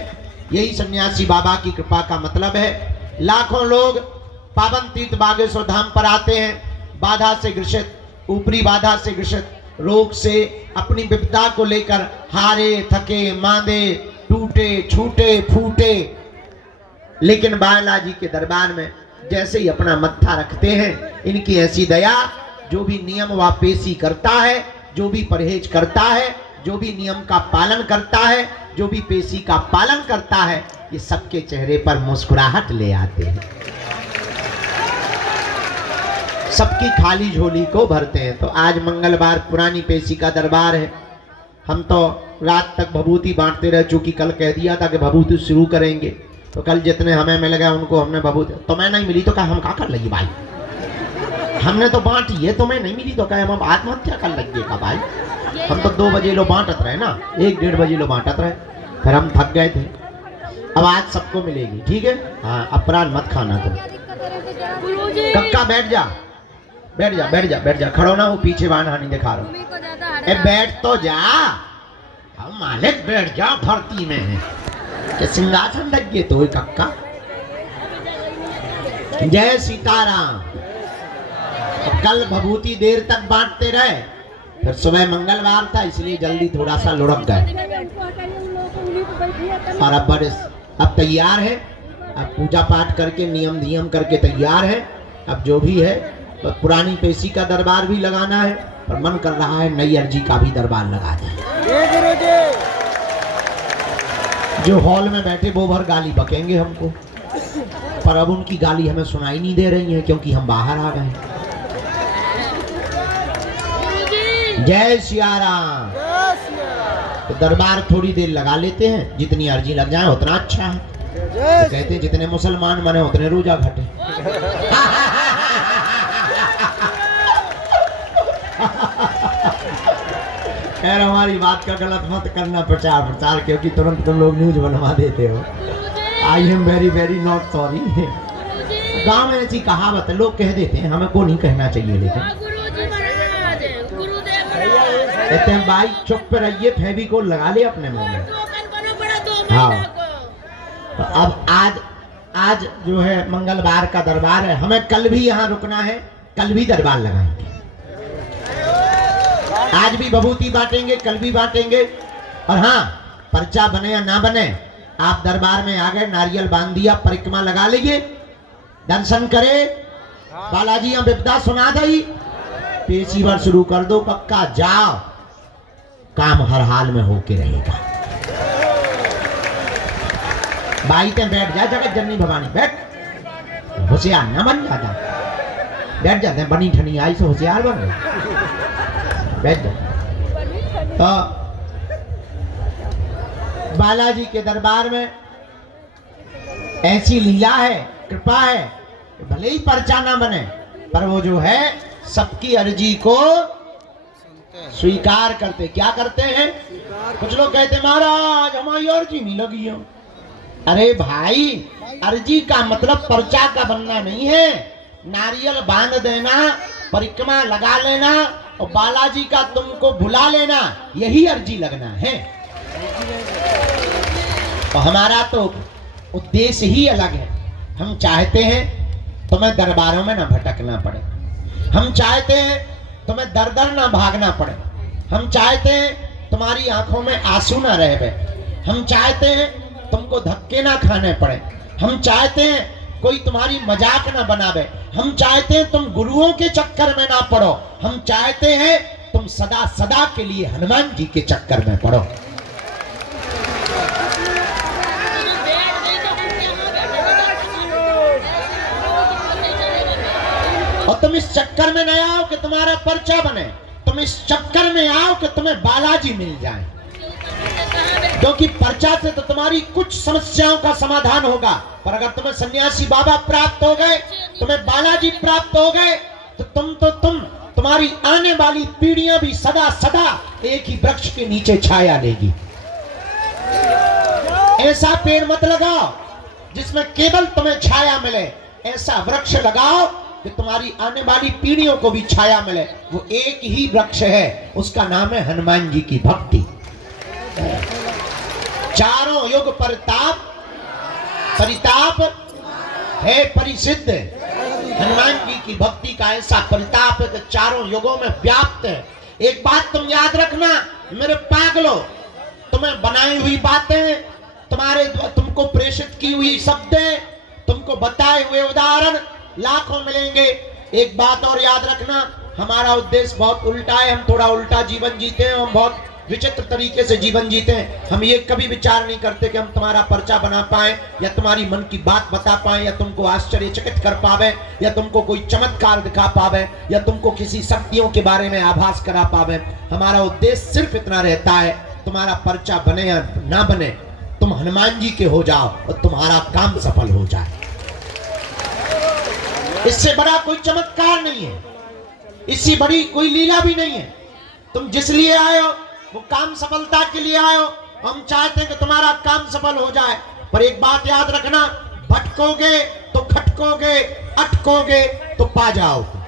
यही सन्यासी बाबा की कृपा का मतलब है। लाखों लोग पावन तीर्थ बागेश्वर धाम पर आते हैं, बाधा से ग्रसित, ऊपरी बाधा से ग्रसित, रोग से, अपनी विपदा को लेकर हारे थके मांदे, टूटे छूटे फूटे, लेकिन बालाजी के दरबार में जैसे ही अपना मत्था रखते हैं, इनकी ऐसी दया, जो भी नियम व पेशी करता है, जो भी परहेज करता है, जो भी नियम का पालन करता है, जो भी पेशी का पालन करता है, ये सबके चेहरे पर मुस्कुराहट ले आते हैं, सबकी खाली झोली को भरते हैं। तो आज मंगलवार पुरानी पेशी का दरबार है। हम तो रात तक भभूति बांटते रहे, चूंकि कल कह दिया था कि भभूति शुरू करेंगे, तो कल जितने हमें मिल गए उनको हमने भभूति, तुम्हें नहीं मिली तो कहा हम क्या कर लेंगे भाई, हमने तो बांटी है, तुम्हें नहीं मिली तो कहे हम आत्महत्या कर लेंगे का भाई। हम तो 2 बजे लो बांटत रहे ना, 1-1:30 बजे लो बांटत रहे, फिर हम थक गए थे। अब आज सबको मिलेगी, ठीक है? हाँ, अपराध मत खाना तुम। कक्का बैठ जा, बैठ जा, बैठ जा, बैठ जा, खड़ो ना हो, पीछे बाण हानि दिखा रहा हूँ। बैठ तो जा, हम मालिक बैठ जा, धरती में है, सिंहासन लग गए तो कक्का। जय सीताराम। कल भभूति देर तक बांटते रहे, फिर सुबह मंगलवार था इसलिए जल्दी थोड़ा सा लुढ़क गए, और अब तैयार है, अब पूजा पाठ करके नियम करके तैयार है। अब जो भी है, तो पुरानी पेशी का दरबार भी लगाना है, पर मन कर रहा है नई अर्जी का भी दरबार लगा दें। जो हॉल में बैठे वो भर गाली बकेंगे हमको, पर अब उनकी गाली हमें सुनाई नहीं दे रही है, क्योंकि हम बाहर आ गए। जय सिया राम। तो दरबार थोड़ी देर लगा लेते हैं, जितनी अर्जी लग जाए उतना अच्छा है। तो कहते हैं जितने मुसलमान मने उतने रोजा घटे। खैर हमारी बात का गलत मत करना प्रचार प्रचार, क्योंकि तुरंत तुम लोग न्यूज बनवा देते हो। I am very very not sorry. गांव में ऐसी कहावत है, लोग कह देते हैं, हमें को नहीं कहना चाहिए, लेकिन कहते हैं भाई चुप रहिए, फेविकोल लगा ले अपने मुंह में। हाँ, तो अब आज जो है मंगलवार का दरबार है, हमें कल भी यहाँ रुकना है, कल भी दरबार लगाएंगे। आज भी विभूति बांटेंगे, कल भी बांटेंगे। और हाँ, पर्चा बने या ना बने, आप दरबार में आ गए, नारियल बांध दिया, परिक्रमा लगा लीजिए, दर्शन करे, बालाजी यहाँ विपदा सुना दी, पेशीवर शुरू कर दो, पक्का जाओ, काम हर हाल में होके रहेगा। बाई ते बैठ जा, जगत जननी भवानी बैठ, होशियार न बन जाता, बैठ जाते हैं, बनी ठनी आई से होशियार बन गए, बैठ जा। तो बालाजी के दरबार में ऐसी लीला है, कृपा है, भले ही पर्चा ना बने, पर वो जो है सबकी अर्जी को स्वीकार करते। क्या करते हैं? कुछ लोग कहते महाराज हमारी अर्जी नहीं लगी हो। अरे भाई, अर्जी का मतलब पर्चा का बनना नहीं है, नारियल बांध देना, परिक्रमा लगा लेना और बालाजी का तुमको बुला लेना, यही अर्जी लगना है। तो हमारा तो उद्देश्य ही अलग है। हम चाहते हैं तुम्हें दरबारों में ना भटकना पड़े, हम चाहते हैं तुम्हें दर दर ना भागना पड़े, हम चाहते हैं तुम्हारी आंखों में आंसू ना रहे, हम चाहते हैं तुमको धक्के ना खाने पड़े, हम चाहते हैं कोई तुम्हारी मजाक ना बनावे, हम चाहते हैं तुम गुरुओं के चक्कर में ना पड़ो, हम चाहते हैं तुम सदा सदा के लिए हनुमान जी के चक्कर में पड़ो। और तुम इस चक्कर में न आओ कि तुम्हारा पर्चा बने, तुम इस चक्कर में आओ कि तुम्हें बालाजी मिल जाए, क्योंकि पर्चा से तो तुम्हारी कुछ समस्याओं का समाधान होगा, पर अगर तुम्हें सन्यासी बाबा प्राप्त हो गए, तुम्हें बालाजी प्राप्त हो गए, तो तुम्हारी आने वाली पीढ़ियां भी सदा सदा एक ही वृक्ष के नीचे छाया लेगी। ऐसा पेड़ मत लगाओ जिसमें केवल तुम्हें छाया मिले, ऐसा वृक्ष लगाओ कि तुम्हारी आने वाली पीढ़ियों को भी छाया मिले। वो एक ही वृक्ष है, उसका नाम है हनुमान जी की भक्ति। चारों युग परिताप है परिसिद्ध, हनुमान जी की भक्ति का ऐसा परिताप है कि चारों युगों में व्याप्त है। एक बात तुम याद रखना मेरे पागलो, तुम्हें बनाई हुई बातें, तुमको प्रेषित की हुई शब्दें, तुमको बताए हुए उदाहरण लाखों मिलेंगे। एक बात और याद रखना, हमारा उद्देश्य बहुत उल्टा है, हम थोड़ा उल्टा जीवन जीते हैं, हम बहुत विचित्र तरीके से जीवन जीते हैं। हम ये कभी विचार नहीं करते कि हम तुम्हारा पर्चा बना पाए या तुम्हारी मन की बात बता पाए या तुमको आश्चर्यचकित कर पावे या तुमको कोई चमत्कार दिखा पावे या तुमको किसी शक्तियों के बारे में आभास करा पावे। हमारा उद्देश्य सिर्फ इतना रहता है, तुम्हारा पर्चा बने या ना बने, तुम हनुमान जी के हो जाओ और तुम्हारा काम सफल हो जाए। इससे बड़ा कोई चमत्कार नहीं है, इससे बड़ी कोई लीला भी नहीं है। तुम जिस लिए आए हो वो काम सफलता के लिए आए हो, हम चाहते हैं कि तुम्हारा काम सफल हो जाए। पर एक बात याद रखना, भटकोगे तो खटकोगे, अटकोगे तो पा जाओगे।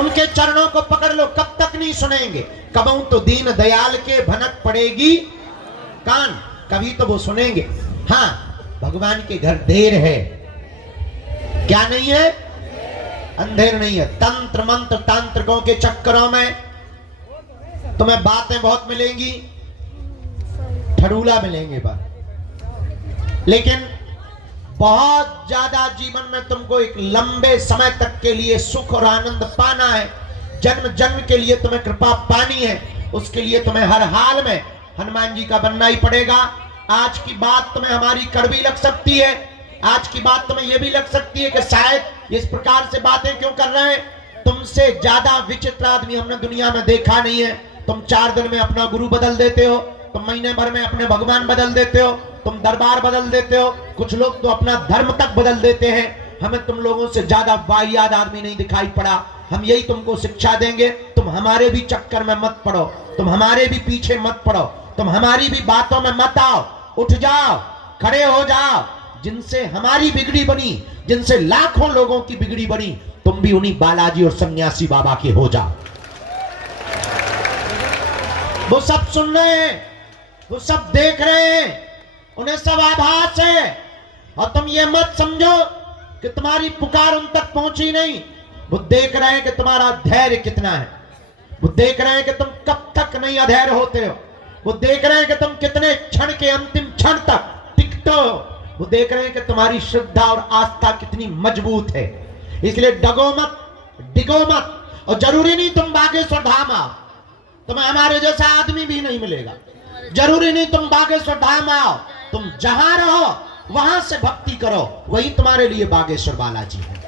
उनके चरणों को पकड़ लो, कब तक नहीं सुनेंगे? कबहू तो दीन दयाल के भनक पड़ेगी कान, कभी तो वो सुनेंगे। हाँ, भगवान के घर देर है, क्या नहीं है? अंधेर नहीं है। तंत्र मंत्र तांत्रिकों के चक्करों में तुम्हें बातें बहुत मिलेंगी, ठड़ूला मिलेंगे पर, लेकिन बहुत ज्यादा जीवन में तुमको एक लंबे समय तक के लिए सुख और आनंद पाना है, जन्म जन्म के लिए तुम्हें कृपा पानी है, उसके लिए तुम्हें हर हाल में हनुमान जी का बनना ही पड़ेगा। आज की बात तुम्हें हमारी कड़वी लग सकती है, आज की बात तुम्हें यह भी लग सकती है कि शायद इस प्रकार से बातें क्यों कर रहे हैं। तुमसे ज्यादा विचित्र आदमी हमने दुनिया में देखा नहीं है। तुम 4 दिन में अपना गुरु बदल देते हो, तुम महीने भर में अपने भगवान बदल देते हो, तुम दरबार बदल देते हो, कुछ लोग तो अपना धर्म तक बदल देते हैं। हमें तुम लोगों से ज्यादा वाहियात आदमी नहीं दिखाई पड़ा। हम यही तुमको शिक्षा देंगे, तुम तुम हमारे भी चक्कर में मत पड़ो, तुम हमारे भी पीछे मत पड़ो, तुम हमारी भी बातों में मत आओ। उठ जाओ, खड़े हो जाओ। जिनसे हमारी बिगड़ी बनी, जिनसे लाखों लोगों की बिगड़ी बनी, तुम भी उन्हीं बालाजी और सन्यासी बाबा के हो जाओ। वो सब सुन रहे हैं, वो सब देख रहे हैं, उन्हें सब आभास है। और तुम ये मत समझो कि तुम्हारी पुकार उन तक पहुंची नहीं। वो देख रहे हैं कि तुम्हारा धैर्य कितना है, वो देख रहे हैं कि तुम कब तक नहीं अधैर्य होते हो, वो देख रहे हैं कि तुम कितने क्षण के अंतिम क्षण तक टिकते हो, वो देख रहे हैं कि तुम्हारी श्रद्धा और आस्था कितनी मजबूत है। इसलिए डगो मत, डिगो मत। और जरूरी नहीं तुम बागेश्वर धाम आओ, तुम्हें हमारे जैसा आदमी भी नहीं मिलेगा। जरूरी नहीं तुम बागेश्वर धाम आओ, तुम जहां रहो वहां से भक्ति करो, वही तुम्हारे लिए बागेश्वर बालाजी है,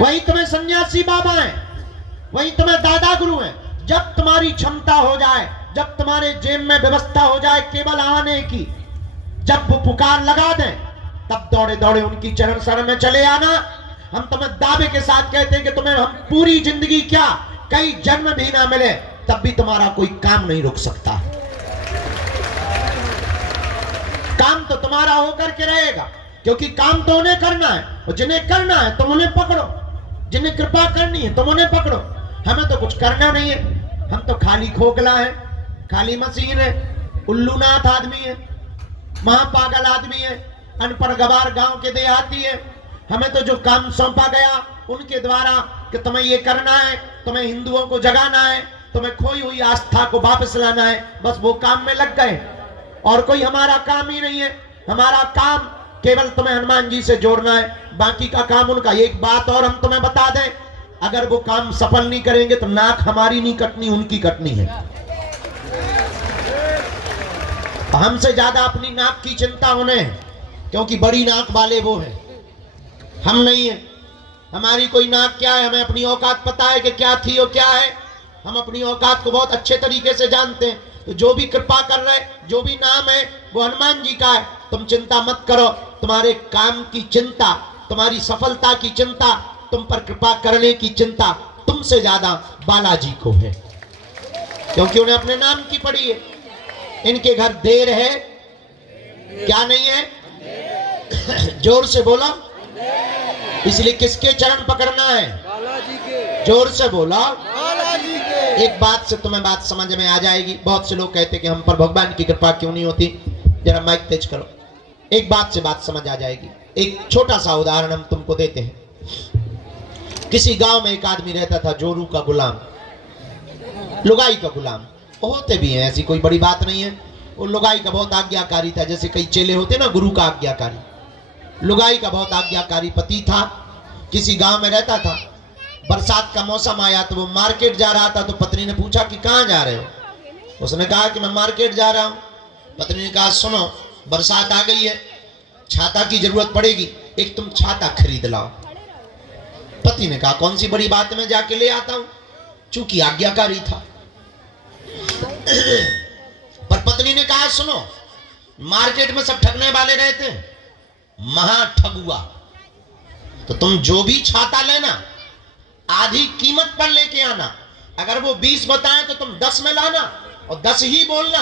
वही तुम्हें सन्यासी बाबा है, वही तुम्हें दादा गुरु है। जब तुम्हारी क्षमता हो जाए, जब तुम्हारे जेब में व्यवस्था हो जाए केवल आने की, जब वो पुकार लगा दें, तब दौड़े दौड़े उनकी चरण शरण में चले आना। हम तुम्हें दावे के साथ कहते हैं कि तुम्हें हम पूरी जिंदगी क्या, कई जन्म भी ना मिले, तब भी तुम्हारा कोई काम नहीं रुक सकता। काम तो तुम्हारा होकर के रहेगा, क्योंकि काम तो उन्हें करना है, और जिन्हें करना है तुम उन्हें पकड़ो, जिन्हें कृपा करनी है तुम उन्हें पकड़ो। हमें तो कुछ करना नहीं है, हम तो खाली खोखला है, खाली मशीन है, उल्लूनाथ आदमी है, महापागल आदमी है, अनपढ़ गवार गांव के देहाती है। हमें तो जो काम सौंपा गया उनके द्वारा कि तुम्हें ये करना है, तुम्हें हिंदुओं को जगाना है, तुम्हें खोई हुई आस्था को वापस लाना है, बस वो काम में लग गए। और कोई हमारा काम ही नहीं है। हमारा काम केवल तुम्हें हनुमान जी से जोड़ना है, बाकी का काम उनका। एक बात और हम तुम्हें बता दें, अगर वो काम सफल नहीं करेंगे तो नाक हमारी नहीं कटनी, उनकी कटनी है। हमसे ज्यादा अपनी नाक की चिंता उन्हें है, क्योंकि बड़ी नाक वाले वो है, हम नहीं है। हमारी कोई नाक क्या है, हमें अपनी औकात पता है कि क्या थी और क्या है। हम अपनी औकात को बहुत अच्छे तरीके से जानते हैं। तो जो भी कृपा कर रहे, जो भी नाम है वो हनुमान जी का है। तुम चिंता मत करो, तुम्हारे काम की चिंता, तुम्हारी सफलता की चिंता, तुम पर कृपा करने की चिंता तुमसे ज्यादा बालाजी को है, क्योंकि उन्हें अपने नाम की पड़ी है। इनके घर देर है, क्या नहीं है? जोर से बोला। इसलिए किसके चरण पकड़ना है? बालाजी के। जोर से बोला। बालाजी के। एक बात से तुम्हें बात समझ में आ जाएगी। बहुत से लोग कहते कि हम पर भगवान की कृपा क्यों नहीं होती। जरा माइक तेज करो, एक बात से बात समझ आ जाएगी। एक छोटा सा उदाहरण हम तुमको देते हैं। किसी गांव में एक आदमी रहता था, जोरू का गुलाम, लुगाई का गुलाम। होते भी हैं, ऐसी कोई बड़ी बात नहीं है। वो लुगाई का बहुत आज्ञाकारी था, जैसे कई चेले होते ना गुरु का आज्ञाकारी। लुगाई का बहुत आज्ञाकारी पति था, किसी गांव में रहता था। बरसात का मौसम आया तो वो मार्केट जा रहा था। तो पत्नी ने पूछा कि कहाँ जा रहे हो? उसने कहा कि मैं मार्केट जा रहा हूँ। पत्नी ने कहा सुनो, बरसात आ गई है, छाता की जरूरत पड़ेगी, एक तुम छाता खरीद लाओ। पति ने कहा कौन सी बड़ी बात, मैं जाके ले आता हूं, चूंकि आज्ञाकारी था। पर पत्नी ने कहा सुनो, मार्केट में सब ठगने वाले रहते हैं, महा ठगुआ, तो तुम जो भी छाता लेना आधी कीमत पर लेके आना। अगर वो 20 बताएं तो तुम 10 में लाना, और 10 ही बोलना,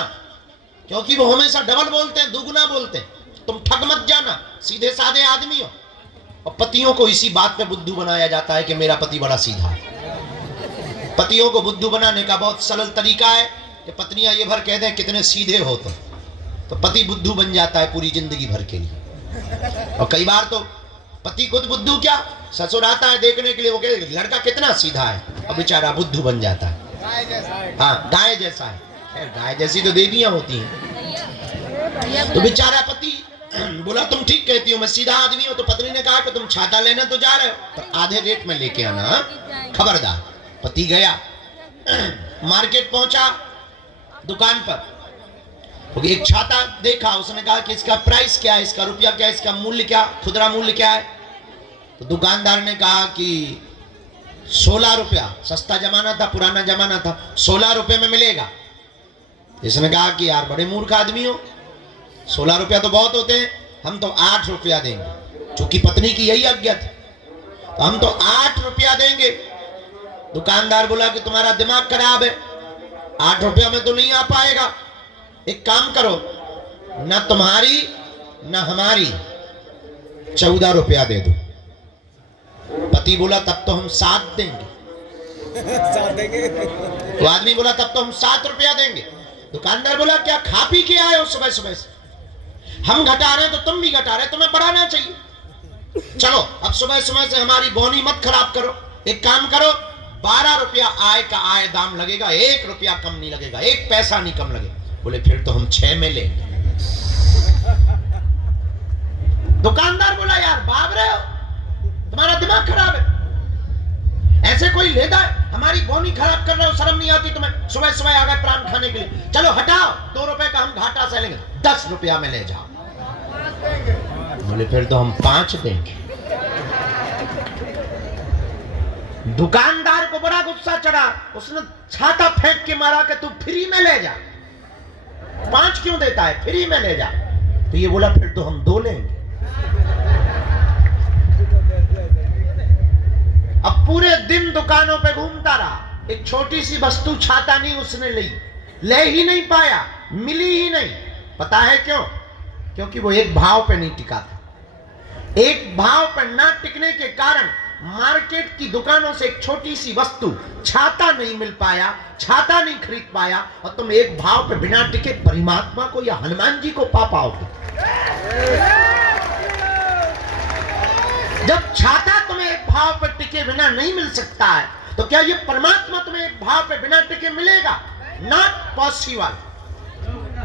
क्योंकि वो हमेशा डबल बोलते हैं, दुगुना बोलते हैं। तुम ठग मत जाना, सीधे साधे आदमी हो। और पतियों को इसी बात पे बुद्धू बनाया जाता है कि मेरा पति बड़ा सीधा है। पतियों को बुद्धू बनाने का बहुत सरल तरीका है कि पत्नियां ये भर कह दें कितने सीधे हो तुम, तो पति बुद्धू बन जाता है पूरी जिंदगी भर के लिए। और कई बार तो पति खुद बुद्धू, क्या ससुर आता है देखने के लिए, वो कहते लड़का कितना सीधा है, और बेचारा बुद्धू बन जाता है। हाँ, गाय जैसा है। खैर गाय जैसी तो देवियां होती हैं। तो बेचारा पति बोला तुम ठीक कहती हो, मैं सीधा आदमी हूं। तो पत्नी ने कहा कि तुम छाता लेना तो जा रहे हो, पर आधे रेट में लेके आना, खबरदार। पति गया, मार्केट पहुंचा, दुकान पर एक छाता देखा। उसने कहा कि इसका प्राइस क्या है, इसका रुपया क्या है, इसका मूल्य क्या, खुदरा मूल्य क्या है? तो दुकानदार ने कहा कि 16 रुपया, सस्ता जमाना था, पुराना जमाना था, 16 रुपये में मिलेगा। इसने कहा कि यार बड़े मूर्ख आदमी हो, 16 रुपया तो बहुत होते हैं, हम तो 8 रुपया देंगे। चूंकि पत्नी की यही आज्ञा थी, तो हम तो 8 रुपया देंगे। दुकानदार बोला कि तुम्हारा दिमाग खराब है, 8 रुपया में तो नहीं आ पाएगा, एक काम करो, ना तुम्हारी ना हमारी 14 रुपया दे दो। पति बोला तब तो हम 7 देंगे। तो आदमी बोला तब तो हम 7 रुपया देंगे। दुकानदार बोला क्या खा पी के आए हो सुबह सुबह से? हम घटा रहे तो तुम भी घटा रहे, तुम्हें बढ़ाना चाहिए। चलो अब सुबह सुबह से हमारी बोनी मत खराब करो, एक काम करो, 12 रुपया आय का आय दाम लगेगा, 1 रुपया कम नहीं लगेगा, 1 पैसा नहीं कम लगेगा। बोले फिर तो हम 6 में लेंगे। दुकानदार बोला यार भाग रहे हो, तुम्हारा दिमाग खराब है, ऐसे कोई लेता है? हमारी बोनी खराब कर रहे हो, शर्म नहीं आती तुम्हें? सुबह सुबह आ गए प्राण खाने के लिए, चलो हटाओ, 2 रुपए का हम घाटा से लेंगे, 10 रुपया में ले जाओ। बोले फिर तो हम 5 देंगे। दुकानदार को बड़ा गुस्सा चढ़ा, उसने छाता फेंक के मारा कि तू फ्री में ले जा, 5 क्यों देता है, फ्री में ले जा। तो ये बोला फिर तो हम 2 लेंगे। अब पूरे दिन दुकानों पे घूमता रहा, एक छोटी सी वस्तु छाता नहीं उसने ले ही नहीं पाया, मिली ही नहीं। पता है क्यों? क्योंकि वो एक भाव पे नहीं टिका था। एक भाव पर ना टिकने के कारण मार्केट की दुकानों से एक छोटी सी वस्तु छाता नहीं मिल पाया, छाता नहीं खरीद पाया, और तुम एक भाव पे बिना टिके परमात्मा को या हनुमान जी को पा पाओगे। जब छाता तुम्हें एक भाव पर टिके बिना नहीं मिल सकता है, तो क्या ये परमात्मा तुम्हें एक भाव पे बिना टिके मिलेगा? नॉट पॉसिबल,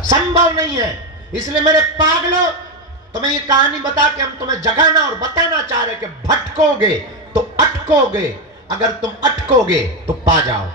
संभव नहीं है। इसलिए मेरे पागलों, तुम्हें ये कहानी बता के हम तुम्हें जगाना और बताना चाह रहे कि भटकोगे तो अटकोगे, अगर तुम अटकोगे तो पा जाओ।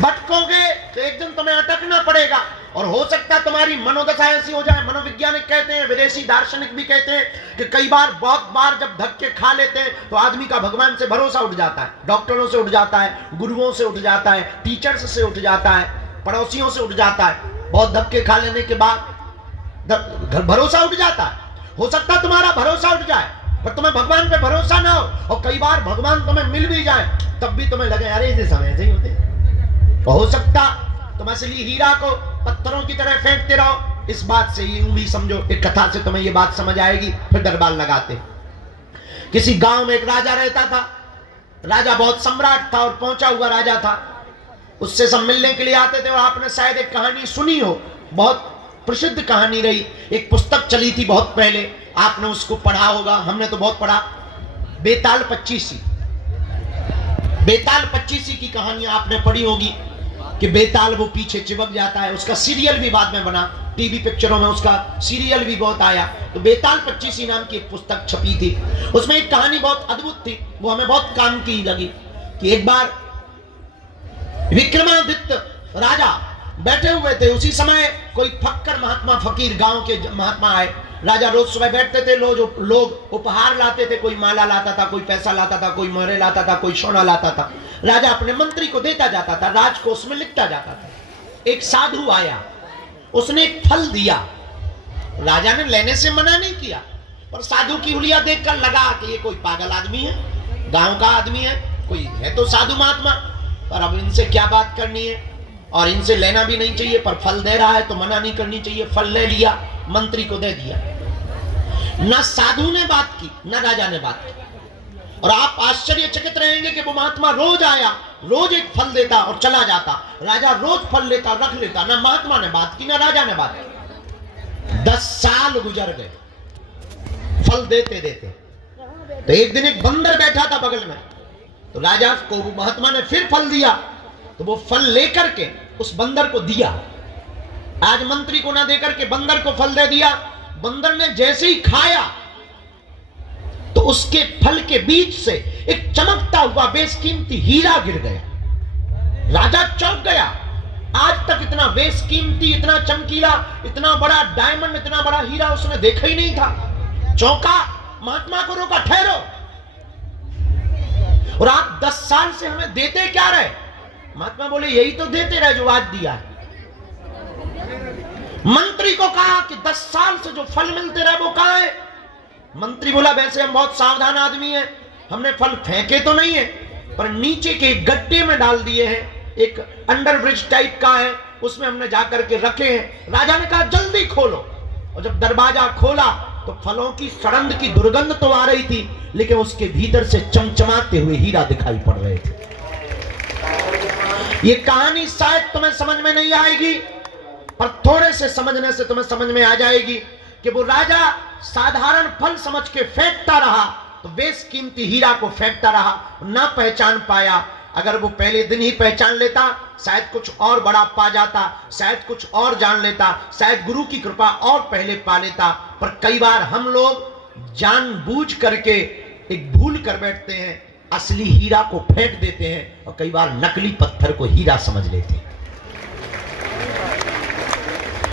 भटकोगे तो एक दिन तुम्हें अटकना पड़ेगा, और हो सकता है तुम्हारी मनोदशा ऐसी हो जाए। मनोवैज्ञानिक कहते हैं, विदेशी दार्शनिक भी कहते हैं कि कई बार, बहुत बार जब धक्के खा लेते हैं तो आदमी का भगवान से भरोसा उठ जाता है, डॉक्टरों से उठ जाता है, गुरुओं से उठ जाता है, टीचर्स से उठ जाता है, पड़ोसियों से उठ जाता है। बहुत धक्के खा लेने के बाद भरोसा उठ जाता है। हो सकता है तुम्हारा भरोसा उठ जाए, पर तुम्हें भगवान पे भरोसा ना हो, और कई बार भगवान तुम्हें मिल भी जाए तब भी तुम्हें लगे अरे इसे समय से ही होते। हो सकता तुम असली हीरा को पत्थरों की तरह फेंकते रहो। इस बात से यूं भी समझो, एक कथा से तुम्हें ये बात समझ आएगी, फिर दरबार लगाते। किसी गांव में एक राजा रहता था। राजा बहुत सम्राट था और पहुंचा हुआ राजा था। उससे सब मिलने के लिए आते थे, और आपने शायद एक कहानी सुनी हो, बहुत प्रसिद्ध कहानी रही, एक पुस्तक चली थी बहुत पहले, आपने उसको पढ़ा होगा, हमने तो बहुत पढ़ा, बेताल पच्चीसी। बेताल पच्चीसी की कहानी आपने पढ़ी होगी कि बेताल वो पीछे चिपक जाता है। उसका सीरियल भी बाद में बना, टीवी पिक्चरों में उसका सीरियल भी बहुत आया। तो बेताल पच्चीसी नाम की एक पुस्तक छपी थी, उसमें एक कहानी बहुत अद्भुत थी, वो हमें बहुत काम की लगी। कि एक बार विक्रमादित्य राजा बैठे हुए थे, उसी समय कोई फक्कर महात्मा, फकीर गांव के महात्मा आए। राजा रोज सुबह बैठते थे, लोग उपहार लाते थे, कोई माला लाता था, कोई पैसा लाता था, कोई मोहरे लाता था, कोई सोना लाता था। राजा अपने मंत्री को देता जाता था, राजकोष में लिखता जाता था। एक साधु आया, उसने एक फल दिया। राजा ने लेने से मना नहीं किया, पर साधु की हुलिया देखकर लगा कि ये कोई पागल आदमी है, गांव का आदमी है, कोई है तो साधु महात्मा, पर अब इनसे क्या बात करनी है, और इनसे लेना भी नहीं चाहिए, पर फल दे रहा है तो मना नहीं करनी चाहिए। फल ले लिया, मंत्री को दे दिया। ना साधु ने बात की, ना राजा ने बात की। और आप आश्चर्यचकित रहेंगे कि वो महात्मा रोज आया, रोज एक फल देता और चला जाता। राजा रोज फल लेता, रख लेता, ना महात्मा ने बात की, ना राजा ने बात की। 10 साल गुजर गए फल देते देते। तो एक दिन एक बंदर बैठा था बगल में, तो राजा को महात्मा ने फिर फल दिया, तो वो फल लेकर के उस बंदर को दिया। आज मंत्री को ना देकर के बंदर को फल दे दिया। बंदर ने जैसे ही खाया तो उसके फल के बीच से एक चमकता हुआ बेशकीमती हीरा गिर गया। राजा चौंक गया, आज तक इतना बेशकीमती, इतना चमकीला, इतना बड़ा डायमंड, इतना बड़ा हीरा उसने देखा ही नहीं था। चौंका, महात्मा को रोका, ठहरो, और आप 10 साल से हमें देते क्या रहे? महात्मा बोले यही तो देते रहे जो आज दिया है। मंत्री को कहा कि 10 साल से जो फल मिलते रहे वो कहां है? मंत्री बोला वैसे हम बहुत सावधान आदमी हैं, हमने फल फेंके तो नहीं है, पर नीचे के गड्ढे में डाल दिए हैं, एक अंडरब्रिज टाइप का है, उसमें हमने जाकर के रखे हैं। राजा ने कहा जल्दी खोलो, और जब दरवाजा खोला तो फलों की सड़ंद की दुर्गंध तो आ रही थी, लेकिन उसके भीतर से चमचमाते हुए हीरा दिखाई पड़ रहे थे। ये कहानी शायद तुम्हें समझ में नहीं आएगी, पर थोड़े से समझने से तुम्हें समझ में आ जाएगी कि वो राजा साधारण फल समझ के फेंकता रहा, तो बेशकीमती हीरा को फेंकता रहा, ना पहचान पाया। अगर वो पहले दिन ही पहचान लेता, शायद कुछ और बड़ा पा जाता, शायद कुछ और जान लेता, शायद गुरु की कृपा और पहले पा लेता। पर कई बार हम लोग जानबूझ करके एक भूल कर बैठते हैं, असली हीरा को फेंक देते हैं, और कई बार नकली पत्थर को हीरा समझ लेते हैं।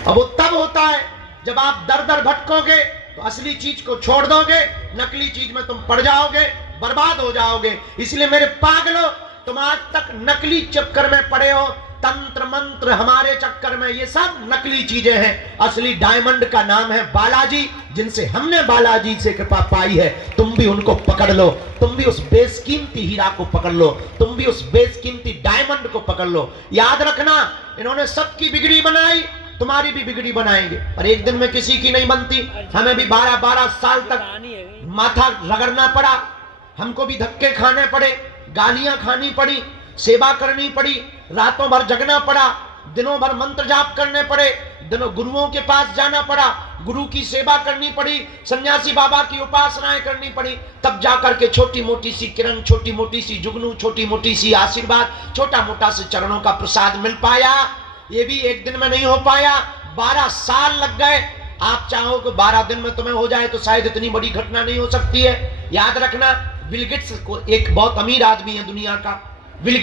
अब वो तब होता है जब आप दर दर भटकोगे तो असली चीज को छोड़ दोगे, नकली चीज में तुम पड़ जाओगे, बर्बाद हो जाओगे। इसलिए मेरे पागलों, तुम आज तक नकली चक्कर में पड़े हो, तंत्र मंत्र हमारे चक्कर में, ये सब नकली चीजें हैं। असली डायमंड का नाम है बालाजी, जिनसे हमने बालाजी से कृपा पाई है। तुम भी उनको पकड़ लो, तुम भी उस बेशकीमती हीरा को पकड़ लो, तुम भी उस बेशकीमती डायमंड को पकड़ लो। याद रखना, इन्होंने सबकी बिगड़ी बनाई, तुम्हारी भी बिगड़ी बनाएंगे, पर एक दिन में किसी की नहीं बनती। हमें भी 12-12 साल तक माथा रगड़ना पड़ा, हमको भी धक्के खाने पड़े, गालियां खानी पड़ी, सेवा करनी पड़ी, रातों भर जगना पड़ा, दिनों भर मंत्र जाप करने पड़े, दिनों गुरुओं के पास जाना पड़ा, गुरु की सेवा करनी पड़ी, सन्यासी बाबा की उपासनाएं करनी पड़ी, तब जाकर के छोटी मोटी सी किरण, छोटी मोटी सी जुगनू, छोटी मोटी सी आशीर्वाद, छोटा मोटा से चरणों का प्रसाद मिल पाया। ये भी एक दिन में नहीं हो पाया, 12 साल लग गए। आप चाहो कि 12 दिन में तुम्हें हो जाए तो शायद इतनी बड़ी घटना नहीं हो सकती है। याद रखना, बिल गेट्स को एक बहुत अमीर आदमी है दुनिया का, बिल